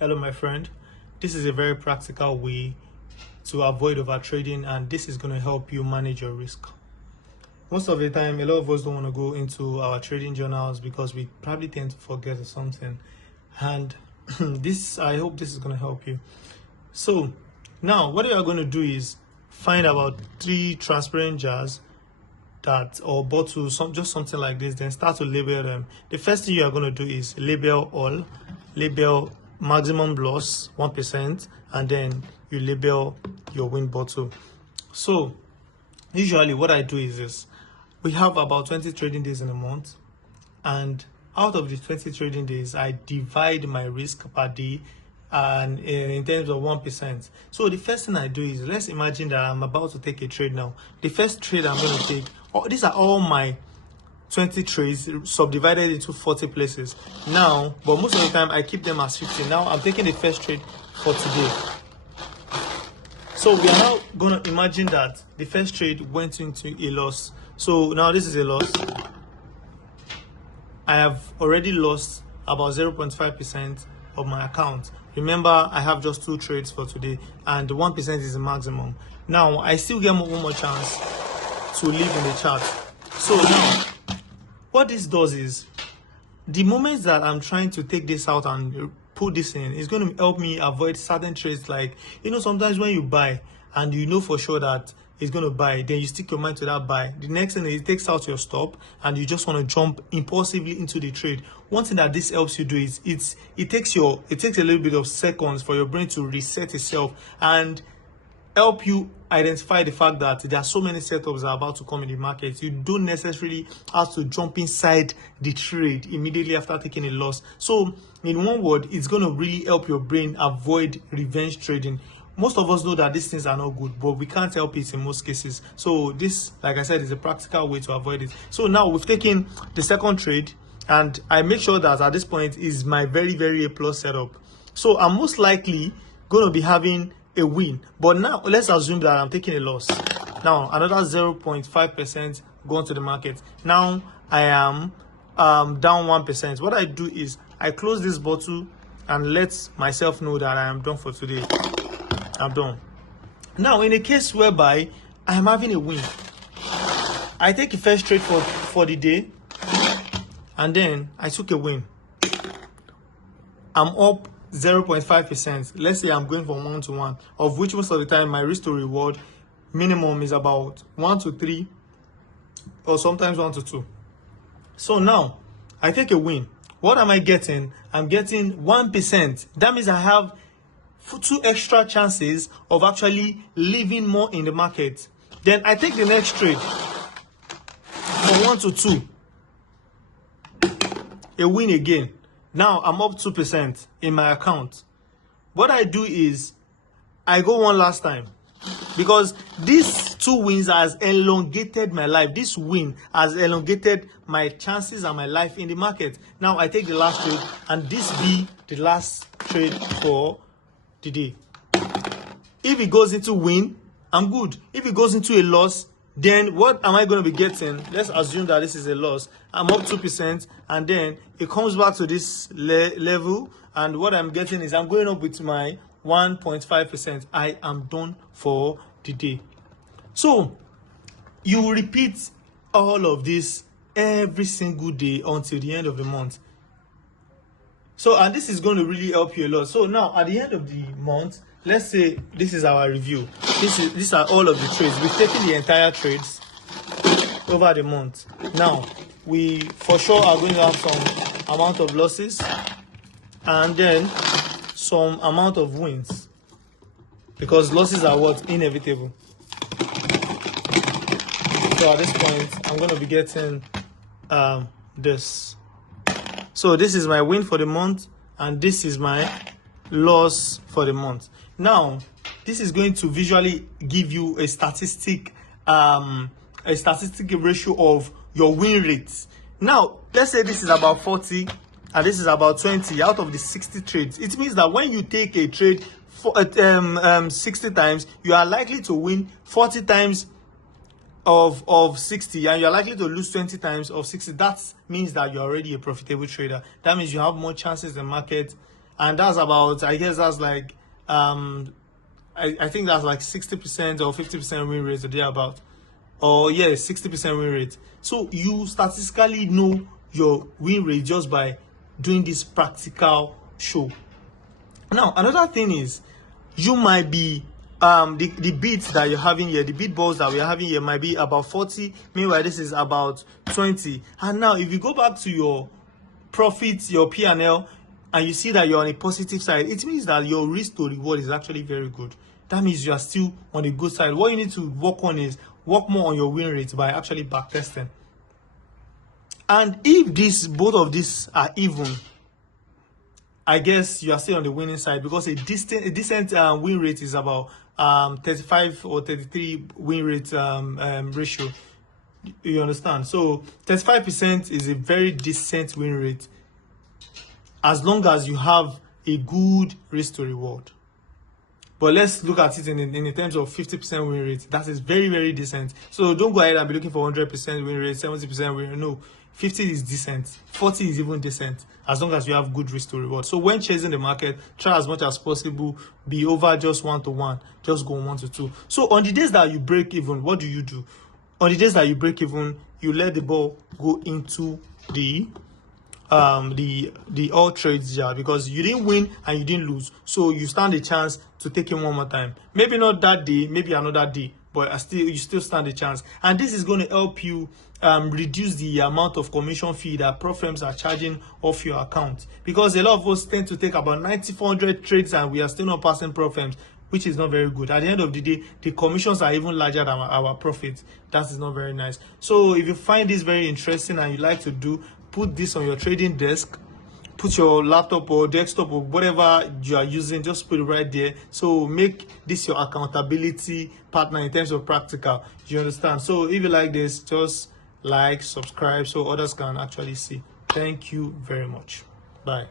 Hello, my friend. This is a very practical way to avoid over trading, and this is going to help you manage your risk. Most of the time, a lot of us don't want to go into our trading journals because we probably tend to forget something. And I hope this is going to help you. So now what you are going to do is find about 3 transparent jars or bottles, just something like this, then start to label them. The first thing you are going to do is label all, label maximum loss 1%, and then you label your win bottle. So usually what I do is this: we have about 20 trading days in a month, and out of the 20 trading days I divide my risk per day and in terms of 1%. So the first thing I do is, let's imagine that I'm about to take a trade now. The first trade I'm going to take, these are all my 20 trades subdivided into 40 places now, but most of the time I keep them as 50. Now I'm taking the first trade for today. So we are now going to imagine that the first trade went into a loss. So now this is a loss. I have already lost about 0.5% of my account. Remember, I have just 2 trades for today, and the 1% is the maximum. Now I still get one more chance to live in the chart. So now what this does is, the moment that I'm trying to take this out and put this in, is going to help me avoid certain trades. Like, sometimes when you buy and you know for sure that it's going to buy, then you stick your mind to that buy. The next thing is, it takes out your stop and you just want to jump impulsively into the trade. One thing that this helps you do is it takes a little bit of seconds for your brain to reset itself and help you identify the fact that there are so many setups that are about to come in the market. You don't necessarily have to jump inside the trade immediately after taking a loss. So in one word, it's going to really help your brain avoid revenge trading. Most of us know that these things are not good, but we can't help it in most cases. So this, like I said, is a practical way to avoid it. So now we've taken the second trade, and I make sure that at this point is my very, very A+ setup. So I'm most likely going to be having a win. But now let's assume that I'm taking a loss. Now another 0.5% gone to the market. Now I am down 1%. What I do is I close this bottle and let myself know that I am done for today. I'm done. Now in a case whereby I am having a win, I take a first trade for the day, and then I took a win. I'm up 0.5%. Let's say I'm going from 1 to 1, of which most of the time my risk to reward minimum is about 1 to 3, or sometimes 1 to 2. So now I take a win. What am I getting? I'm getting 1%. That means I have 2 extra chances of actually living more in the market. Then I take the next trade from 1 to 2, a win again. Now I'm up 2% in my account. What I do is I go one last time, because these 2 wins has elongated my life. This win has elongated my chances and my life in the market. Now I take the last trade, and this be the last trade for the day. If it goes into win, I'm good. If it goes into a loss, then what am I going to be getting? Let's assume that this is a loss. I'm up 2%, and then it comes back to this level, and what I'm getting is I'm going up with my 1.5%. I am done for the day. So you repeat all of this every single day until the end of the month. So, and this is going to really help you a lot. So now at the end of the month, let's say this is our review. These are all of the trades. We've taken the entire trades over the month. Now we for sure are going to have some amount of losses and then some amount of wins, because losses are what? Inevitable. So at this point I'm going to be getting this. So this is my win for the month, and this is my loss for the month. Now this is going to visually give you a statistic ratio of your win rates. Now let's say this is about 40 and this is about 20 out of the 60 trades. It means that when you take a trade for 60 times, you are likely to win 40 times of 60, and you're likely to lose 20 times of 60. That means that you're already a profitable trader. That means you have more chances in the market and that's about, I guess that's like I think that's like 60% or 50% win rate or thereabout. Or yeah, 60% win rate. So you statistically know your win rate just by doing this practical show. Now another thing is, you might be the beats that you're having here, the beat balls that we're having here might be about 40, meanwhile this is about 20. And now if you go back to your profits, your P&L, and you see that you're on a positive side, it means that your risk to reward is actually very good. That means you are still on the good side. What you need to work on is work more on your win rate by actually back testing. And if both of these are even, I guess you are still on the winning side, because a decent win rate is about 35 or 33 win rate ratio. You understand? So 35% is a very decent win rate, as long as you have a good risk to reward. But let's look at it in terms of 50% win rate. That is very, very decent. So don't go ahead and be looking for 100% win rate, 70% win rate. No, 50 is decent. 40 is even decent, as long as you have good risk to reward. So when chasing the market, try as much as possible, be over just 1-to-1, just go 1-to-2. So on the days that you break even, what do? On the days that you break even, you let the ball go into the all trades jar, because you didn't win and you didn't lose, so you stand a chance to take him one more time. Maybe not that day, maybe another day, but you still stand a chance. And this is going to help you reduce the amount of commission fee that prop firms are charging off your account, because a lot of us tend to take about 9,400 trades and we are still not passing prop firms, which is not very good. At the end of the day, the commissions are even larger than our profits. That is not very nice. So if you find this very interesting and you like to put this on your trading desk, put your laptop or desktop or whatever you are using, just put it right there. So make this your accountability partner in terms of practical. You understand? So if you like this, just like, subscribe, so others can actually see. Thank you very much. Bye.